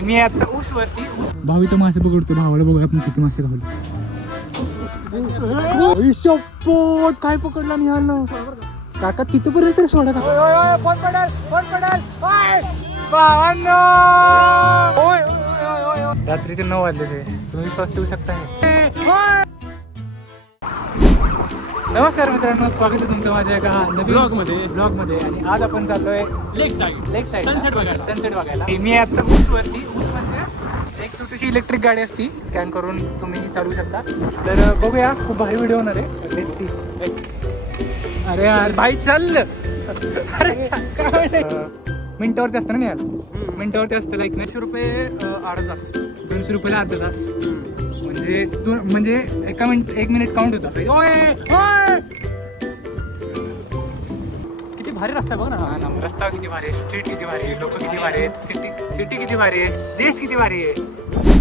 मी आता ऊस वरती भावी तर मासे पकडतो भावाला बघूया आपण किती मासे खाऊ. शपथ काय पकडला निघाल काका तिथपर्यंत तरी सोडा पडाल पडाल भावांनो रात्रीचे नऊ वाजले ते. तुम्ही विश्वास ठेवू शकता हे. नमस्कार मित्रांनो स्वागत आहे तुमचं माझ्या एका नवीन Vlog मध्ये. ब्लॉगमध्ये आणि आज आपण चाललोय lake side lake side Sunset बघायला. सनसेट बघायला. मी आता ऊस वरती ऊस म्हणजे एक छोटीशी इलेक्ट्रिक गाडी असती. स्कॅन करून तुम्ही चालवू शकता. तर बघूया. खूप भारी व्हिडिओ होणार आहे. लेट्स सी अरे यार भाई चल. अरे काय मिनिटावरती असतं ना यार? मिनिटावरती असतं लाईक नऊशे रुपये अर्धा तास. दोनशे रुपयाला अर्धा तास. म्हणजे दोन म्हणजे एका मिनिट एक मिनिट काउंट होत. ओय किती भारी रस्ता बघ ना. रस्ता किती भारी आहे स्ट्रीट किती भारी आहे लोक किती भारी आहेत सिटी सिटी किती भारी आहे देश किती भारी आहे.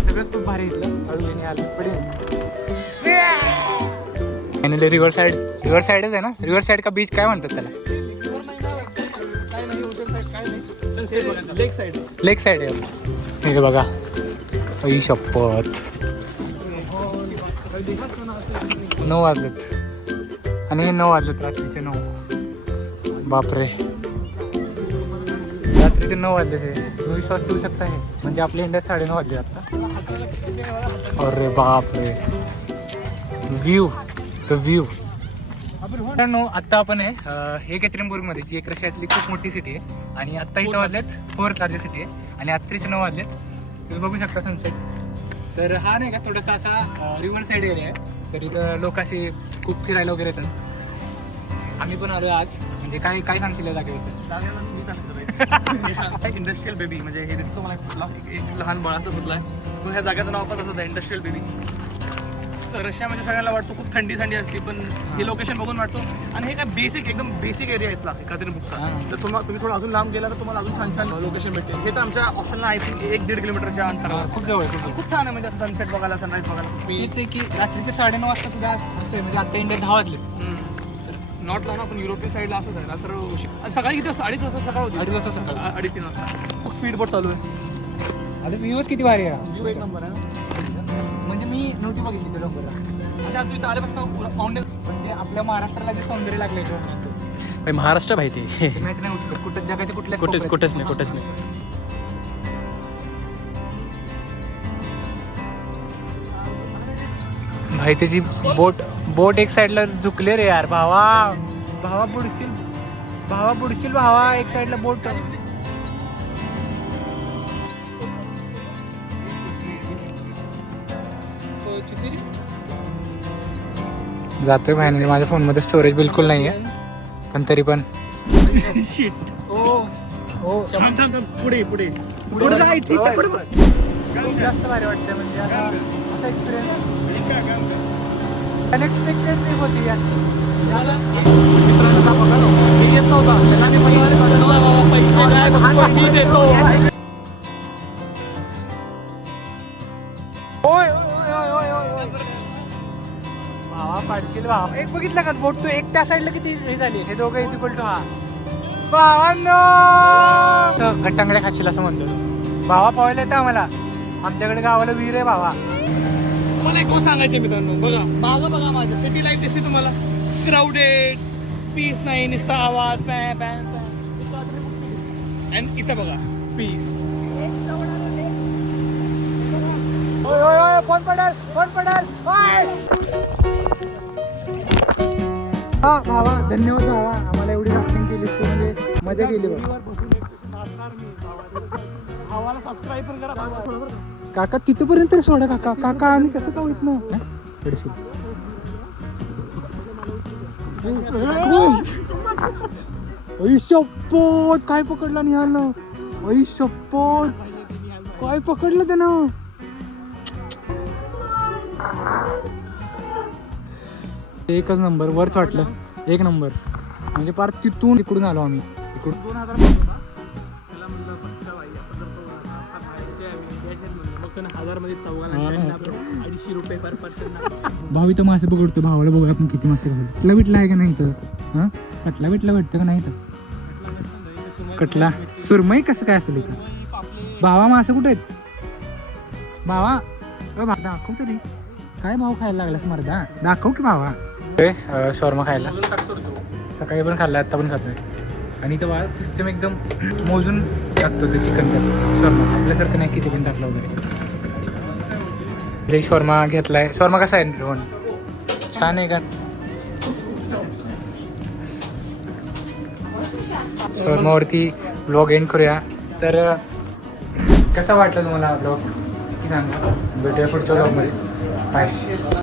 सगळंच खूप भारी आहे इथलं हळूहळू आलं. फायनली रिव्हर साईड रिव्हर साईडच आहे ना? रिव्हर साईड का बीच काय म्हणतात त्याला? लेक साईड लेक साईड आहे. हे बघा. आई शपथ. नऊ वाजलेत. आणि हे नऊ वाजलेत रात्रीचे नऊ. बापरे. रात्रीचे नऊ वाजले ते तुम्ही विश्वास ठेवू शकता हे? म्हणजे आपले इंडिया साडेनऊ वाजले आता. अरे बापरे. व्ह्यू द व्ह्यू मित्रांनो आत्ता आपण आहे अं, एकत्रिमबुर्गमध्ये जी एक रशियातली खूप मोठी सिटी आहे आणि आत्ता इथं वाजलेत फोर्थ लार्जेस्ट सिटी आहे आणि रात्रीचे नऊ वाजलेत. तुम्ही बघू शकता सनसेट तर हा नाही का थोडासा असा रिव्हर साईड एरिया आहे. तर इथं लोक असे खूप फिरायला वगैरे येतात. आम्ही पण आलो आज. म्हणजे काय काय सांगशील या जागेबद्दल? एक इंडस्ट्रियल बेबी म्हणजे हे दिसतो मला एक एक- लहान बाळाचा पुतला आहे. पण ह्या जागेचं नाव पण तसंच आहे इंडस्ट्रियल बेबी तर रशियामध्ये सगळ्याला वाटतो खूप थंडी थंडी असते पण हे. लोकेशन बघून वाटतो. आणि हे काय बेसिक एकदम बेसिक एरिया आहे इथला एखाद्या बुकचा. तर तुम्हाला तुम्ही थोडं अजून लांब गेला तर तुम्हाला अजून छान छान लोकेशन भेटते हे तर आमच्या हॉस्टेलला आय थिंक एक दीड किलोमीटरच्या अंतरावर. खूप जवळ आहे खूप छान आहे म्हणजे सनसेट बघायला सनराईज बघायला. मी हीच आहे की रात्रीचे साडेनऊ वाजता सुद्धा असं आहे म्हणजे आता इंडियात दहा वाजले नॉट लावून आपण युरोपियन साईडला असंच आहे रात्र सकाळी किती वाजता? अडीच वाजता सकाळ होती. अडीच वाजता सकाळ. अडीच तीन वाजता. स्पीड बोट चालू आहे. आता व्ह्यूज किती भारी आहे. व्ह्यू एक नंबर आहे ना. म्हणजे मी नव्हती बघितली त्या डोंगरला अच्छा तू इथं आल्यापासून फाउंडेन म्हणजे आपल्या महाराष्ट्राला जे सौंदर्य लागले डोंगराचं महाराष्ट्र माहिती ते. मॅच नाही होऊ शकत कुठं जगाच्या कुठल्या कुठेच कुठेच नाही कुठेच नाही. भाई त्याची बोट बोट एक साईडला झुकले रे यार. भावा. भावा बुडशील भावा बुडशील भावा. एक साईडला बोट जातोय फायनली माझ्या फोनमध्ये स्टोरेज बिलकुल नाही आहे पण तरी पण. थांब थांब थांब. पुढे पुढे. पुढे जास्त भारी वाटतं म्हणजे आता असा एक्सपिरियन्स अनएक्सपेक्टेड ट्रिप होती येत नव्हता. पैसे देतो. पाडशील एक बघितलं का बोट तू? एक त्या साईडला किती हे झाली? हे दोघं इक्वल टू हा. भावांनो गट्टांगडे खाशील असं म्हणतो. भावा पवायला येतं आम्हाला. आमच्याकडे गावाला विहीर आहे भावा. मला एक सांगायचे मित्रांनो. बघा मागं बघा माझ्या. सिटी लाईफ दिसते तुम्हाला. क्राऊडेड पीस नाही नुसता आवाज पॅ पॅ अँड इथं बघा पीस कोण पडाल कोण पडाल. हा भावा धन्यवाद भावा. आम्हाला एवढी राफ्टिंग केली तू म्हणजे मजा केली बघ. भावाला सबस्क्राईब पण करा भावा. काका तिथपर्यंत तरी सोडा काका. काका आम्ही कसं जाऊ इथनं? पडशील आई शपथ काय पकडला निघालं ऐ शपथ काय पकडलं त्यानं? एकच नंबर वर्थ वाटलं. एक नंबर. म्हणजे पार तिथून इकडून आलो आम्ही. इकडून. दोन हजार भावी तर मासे पकडतो भावाला बघूया आपण किती मासे खाल्ले कटला बिटला आहे का नाही तर हां? कटला बिटला भेटतं का नाही तर कटला सुरमई कसं काय असेल इथं? भावा मासे कुठे आहेत? भावा दाखव तरी. काय भाव खायला लागलास मर्दा? दाखव की भावा. शॉर्मा खायला. सकाळी पण खाल्ला आता पण खातोय. आणि इथं बघा सिस्टम एकदम मोजून टाकतो ते चिकन शॉर्मा आपल्यासारखं नाही किती पण टाकलं वगैरे. ते शॉर्मा घेतलाय. शॉर्मा कसा आहे रोहन? छान आहे का? शॉर्मावरती ब्लॉग एंड करूया. तर कसा वाटला तुम्हाला ब्लॉग सांगा? भेटूया पुढच्या ब्लॉगमध्ये बाय